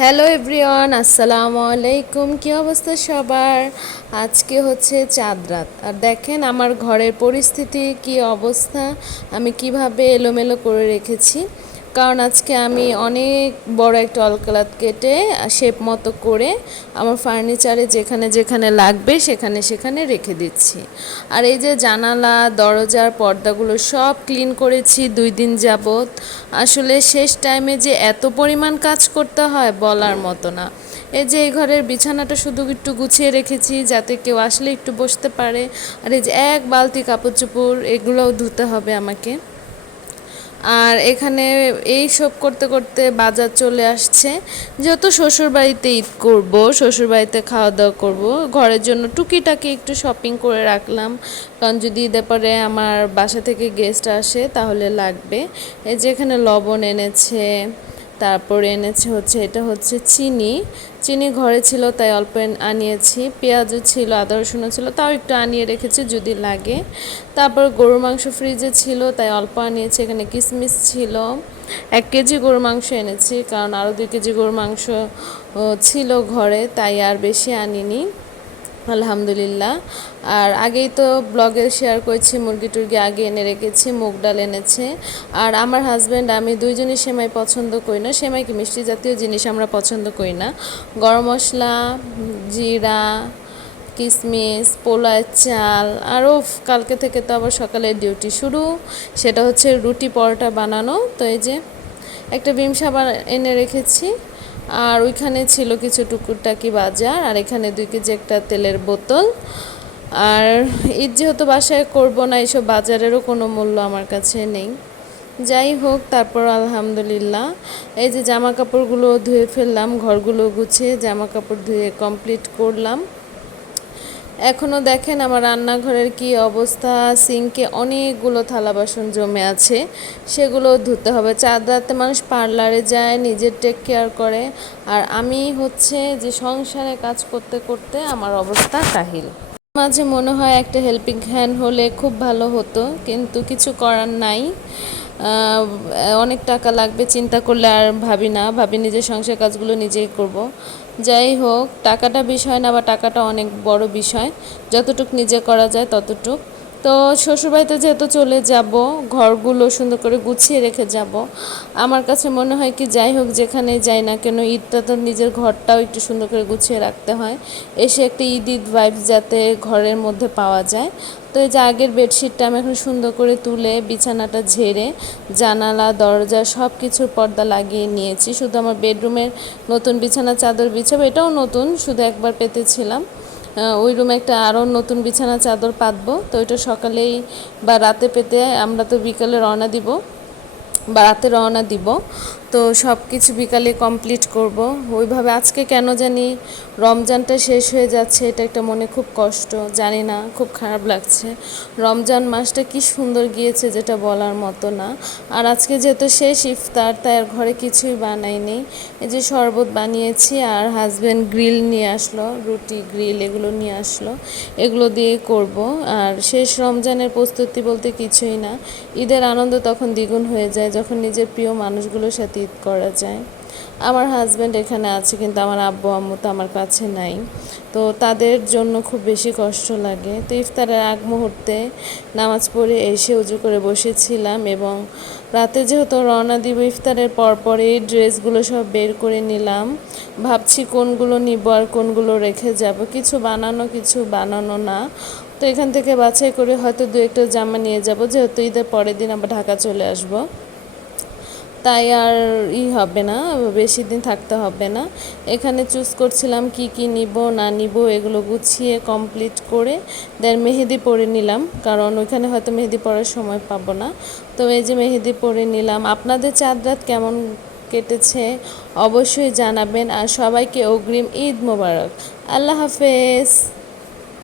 Hello everyone, আসসালামু আলাইকুম। কী অবস্থা সবার? আজকে হচ্ছে চাঁদ রাত, আর দেখেন আমার ঘরের পরিস্থিতি কি অবস্থা, আমি কিভাবে এলোমেলো করে রেখেছি। কারণ আজকে আমি অনেক বড় একটা অলকালাত কেটে শেপ মতো করে আমার ফার্নিচারে যেখানে যেখানে লাগবে সেখানে সেখানে রেখে দিচ্ছি। আর এই যে জানালা দরজার পর্দাগুলো সব ক্লিন করেছি 2 দিন যাবত। আসলে শেষ টাইমে যে এত পরিমাণ কাজ করতে হয় বলার মতো না। এই যে এই ঘরের বিছানাটা শুধু একটু গুছিয়ে রেখেছি যাতে কেউ আসলে একটু বসতে পারে। আর এই যে এক বালতি কাপড় চোপড় এগুলোও ধুতে হবে আমাকে। আর এখানে এই সব করতে করতে বাজার চলে আসছে, যেহেতু শ্বশুরবাড়িতে ঈদ করব, শ্বশুরবাড়িতে খাওয়া দাওয়া করব, ঘরের জন্য টুকিটাকি একটু শপিং করে রাখলাম, কারণ যদি ঈদের পরে আমার বাসা থেকে গেস্ট আসে তাহলে লাগবে। এই যে এখানে লবণ এনেছে, তারপরে এনেছে হচ্ছে এটা হচ্ছে চিনি। চিনি ঘরে ছিল তাই অল্প আনিয়েছি। পেঁয়াজও ছিল, আদা রসুনও ছিল, তাও একটু আনিয়ে রেখেছি যদি লাগে। তারপর গরুর মাংস ফ্রিজে ছিল তাই অল্প আনিয়েছি। এখানে কিশমিশ ছিল, 1 কেজি গরুর মাংস এনেছি, কারণ আরও 2 কেজি গরুর মাংস ছিল ঘরে, তাই আর বেশি আনিনি আলহামদুলিল্লাহ। আর আগেই তো ব্লগে শেয়ার করেছি মুরগি টুরগি আগে এনে রেখেছি, মুগ ডাল এনেছে। আর আমার হাজব্যান্ড আমি দুইজনই সেমাই পছন্দ করি না, সেমাই কি মিষ্টি জাতীয় জিনিস আমরা পছন্দ করি না। গরম মশলা, জিরা, কিশমিশ, পোলার চাল, আরও কালকে থেকে তো আবার সকালের ডিউটি শুরু, সেটা হচ্ছে রুটি পরোটা বানানো। তো এই যে একটা বিম সাবান এনে রেখেছি, আর ওইখানে ছিল কিছু টুকুরটাকি বাজার, আর এখানে 2 কেজি একটা তেলের বোতল। আর ঈদ যেহেতু বাসায় করবো না, এইসব বাজারেরও কোনো মূল্য আমার কাছে নেই। যাই হোক, তারপর আলহামদুলিল্লাহ এই যে জামা কাপড়গুলো ধুয়ে ফেললাম, ঘরগুলো গুছিয়ে জামা কাপড় ধুয়ে কমপ্লিট করলাম। এখনও দেখেন আমার রান্নাঘরের কি অবস্থা, সিঙ্কে অনেকগুলো থালা বাসন জমে আছে, সেগুলো ধুতে হবে। চাঁদ রাতে মানুষ পার্লারে যায়, নিজের টেক কেয়ার করে, আর আমি হচ্ছে যে সংসারে কাজ করতে করতে আমার অবস্থা কাহিল। মাঝে মনে হয় একটা হেল্পিং হ্যান্ড হলে খুব ভালো হতো, কিন্তু কিছু করার নাই। অনেক টাকা লাগবে চিন্তা করলে আর ভাবি নিজের সংসার কাজগুলো নিজেই করব। যাই হোক, টাকাটা বিষয় না, বা টাকাটা অনেক বড় বিষয়, যতটুক নিজে করা যায় ততটুক। তো শ্বশুরবাড়িতে যেহেতু চলে যাব, ঘরগুলো সুন্দর করে গুছিয়ে রেখে যাব। আমার কাছে মনে হয় কি, যাই হোক যেখানে যাই না কেন, ঈদটা তো নিজের ঘরটাও একটু সুন্দর করে গুছিয়ে রাখতে হয়, এসে একটা ঈদ ভাইবস যাতে ঘরের মধ্যে পাওয়া যায়। তো এই যে আগের বেডশিটটা আমি এখন সুন্দর করে তুলে বিছানাটা ঝেড়ে জানালা দরজা সব কিছুর পর্দা লাগিয়ে নিয়েছি। শুধু আমার বেডরুমের নতুন বিছানা চাদর বিছাবো, এটাও নতুন, শুধু একবার পেতেছিলাম। ওই রুমে একটা আরও নতুন বিছানা চাদর পাতবো, তো ওইটা সকালেই বা রাতে পেতে আমরা তো বিকালে রওনা দিব বা রাতে রওনা দিব। তো সব কিছু বিকালে কমপ্লিট করব। ওইভাবে আজকে কেন জানি রমজানটা শেষ হয়ে যাচ্ছে, এটা একটা মনে খুব কষ্ট, জানি না, খুব খারাপ লাগছে। রমজান মাসটা কি সুন্দর গিয়েছে যেটা বলার মতো না। আর আজকে যেহেতু শেষ ইফতার, তাই আর ঘরে কিছুই বানাইনি। এই যে শরবত বানিয়েছি, আর হাজব্যান্ড গ্রিল নিয়ে আসলো, রুটি গ্রিল এগুলো নিয়ে আসলো, এগুলো দিয়ে করব। আর শেষ রমজানের প্রস্তুতি বলতে কিছুই না, ঈদের আনন্দ তখন দ্বিগুণ হয়ে যায় যখন নিজের প্রিয় মানুষগুলোর সাথে ঈদ করা যায়। আমার হাজব্যান্ড এখানে আছে, কিন্তু আমার আব্বু আম্মু তো আমার কাছে নাই, তো তাদের জন্য খুব বেশি কষ্ট লাগে। তো ইফতারের আগ মুহূর্তে নামাজ পড়ে এসে উজু করে বসেছিলাম, এবং রাতে যেহেতু রওনা দিব ইফতারের পরপরই ড্রেসগুলো সব বের করে নিলাম। ভাবছি কোনগুলো নিব আর কোনগুলো রেখে যাব, কিছু বানানো কিছু বানানো না। তো এখান থেকে বাছাই করে হয়তো 2-1টা জামা নিয়ে যাব, যেহেতু ঈদের পরের দিন আবার ঢাকা চলে আসব, তাই আর হবে না, বেশি দিন থাকতে হবে না। এখানে চুজ করছিলাম কি কি নিব না নিব, এগুলো গুছিয়ে কমপ্লিট করে দেন মেহেদি পরে নিলাম, কারণ ওইখানে হয়তো মেহেদি পরার সময় পাবো না। তো এই যে মেহেদি পরে নিলাম। আপনাদের চাঁদ রাত কেমন কেটেছে অবশ্যই জানাবেন, আর সবাইকে অগ্রিম ঈদ মোবারক। আল্লাহ হাফেজ।